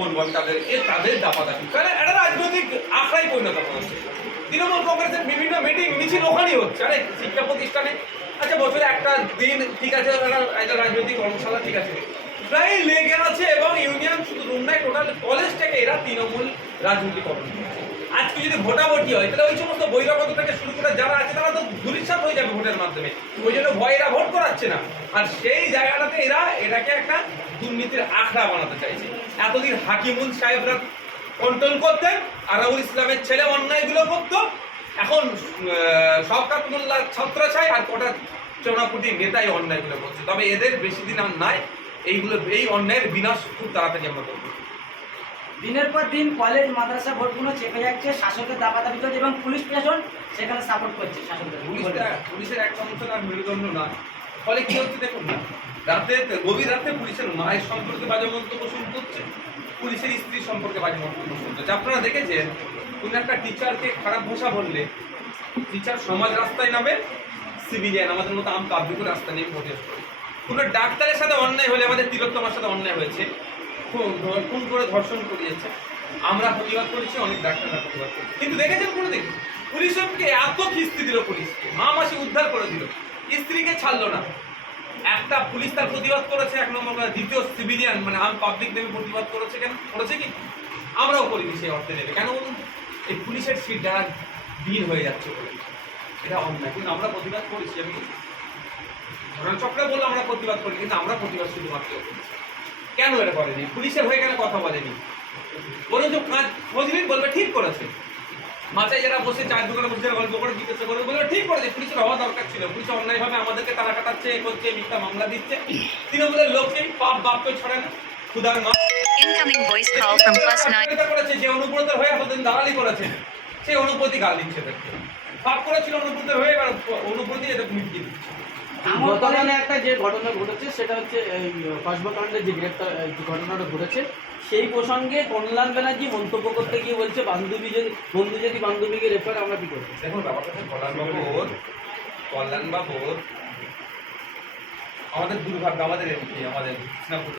বলব আমি তাদের তাদের দাপাদাপি। কারণ একটা রাজনৈতিক আখড়াই পরিণত হচ্ছে। তৃণমূল কংগ্রেসের বিভিন্ন মিটিং মিছিল ওখানেই হচ্ছে। আরে, শিক্ষা প্রতিষ্ঠানে? আচ্ছা বছরে একটা দিন ঠিক আছে, একটা রাজনৈতিক কর্মশালা ঠিক আছে। প্রায় লেগে আছে এবং এরা তৃণমূল রাজনীতিকরণ করেছে। আজকে যদি ভোটাভুটি হয়, তাহলে ওই সমস্ত বৈরাগত থেকে শুরু করে যারা আছে, তারা তো দুরিশ্বাস হয়ে যাবে ভোটের মাধ্যমে। ওই জন্য ভয় এরা ভোট করাচ্ছে না। আর সেই জায়গাটাতে এরা এটাকে একটা দুর্নীতির আখড়া বানাতে চাইছে। এতদিন হাকিমুল সাহেবরা কন্ট্রোল করতেন আরাউল ইসলামের ছেলে অন্যায়গুলো করতো। এখন মোল্লার ছত্রছাই আর কটা চৌনাপুটি নেতাই অন্যায়গুলো করছে। তবে এদের বেশি দিন আর নাই। এইগুলো, এই অন্যায়ের বিনাশ খুব তাড়াতাড়ি আমরা করব। দিনের পর দিন কলেজ মাদ্রাসা ভোটগুলো চেপে যাচ্ছে শাসকের দাপাদাপি চলছে এবং পুলিশ প্রশাসন সেখানে সাপোর্ট করছে শাসকদের পুলিশের এক অংশ আর মেরুদণ্ড না। ফলে কি হচ্ছে দেখুন না রাতে গভীর রাতে পুলিশের মায়ের সম্পর্কে বাজে মন্তব্য শুরু করছে। পুলিশের স্ত্রী সম্পর্কে বাজে মন্তব্য শুরু হচ্ছে আপনারা দেখেছেন কোন একটা টিচারকে খারাপ ভাষা বললে টিচার সমাজ রাস্তায় নামে সিভিলিয়ান আমাদের মতো আম পাবলিক রাস্তা নিয়ে প্রোটেস্ট করে। কোনো ডাক্তারের সাথে অন্যায় হলে আমাদের তিলোত্তমার সাথে অন্যায় হয়েছে। খুন করে ধর্ষণ করিয়েছে। আমরা প্রতিবাদ করেছি, অনেক ডাক্তাররা প্রতিবাদ করেছে। কিন্তু দেখেছেন কোনো দিন? পুলিশকে এত কিস্তি দিল পুলিশকে, মা মাসি উদ্ধার করে দিল। স্ত্রীকে ছাড়লো না। একটা পুলিশ তার প্রতিবাদ করেছে, এক নম্বর দ্বিতীয় সিভিলিয়ান মানে আম পাবলিক দেবে প্রতিবাদ করেছে কেন? করেছে কি? আমরাও করিনি সেই অর্থে দেবে। কেন বলুন এই পুলিশের সিট যারা ভিড় হয়ে যাচ্ছে বলে। এটা অন্যায়। কিন্তু আমরা প্রতিবাদ করেছি, আমি ধরন চক্রে বলল আমরা প্রতিবাদ করি কিন্তু আমরা প্রতিবাদ শুধুমাত্র করেছি। কেন এটা করেনি? পুলিশের হয়ে কেন কথা বলেনি? যে কাজ খোঁজ নিন বলবে ঠিক করেছে। মাথায় যারা বসে চার দোকানে বসে যারা গল্প করে জিজ্ঞাসা করে বলবে ঠিক করেছে। পুলিশের হওয়া দরকার ছিল। পুলিশ অন্যায়ভাবে আমাদেরকে তারা কাটাচ্ছে এ করছে মিথ্যা মামলা দিচ্ছে। তৃণমূলের লোককেই পাপ বাপকে ছড়ে না। ক্ষুদার মা. করেছে যে অনুব্রতের হয়ে এতদিন দালালি করেছে সেই অনুব্রতি গাল দিচ্ছে এদেরকে পাপ করেছিল অনুব্রতের হয়ে এবার অনুব্রতি এদের মিটকে দিচ্ছে। গতকালে একটা যে ঘটনা ঘটেছে সেটা হচ্ছে এই কসবাকাণ্ডের যে গ্রেপ্তার ঘটনাটা ঘটেছে সেই প্রসঙ্গে কল্যাণ ব্যানার্জি মন্তব্য করতে গিয়ে বলছে বান্ধবী যদি বন্ধু যদি বান্ধবীকে রেফার আমরা কি করব? দেখুন কল্যাণবাবুর কল্যাণবাবুর আমাদের দুর্ভাগ্য আমাদের এমপি আমাদের কৃষ্ণাপুর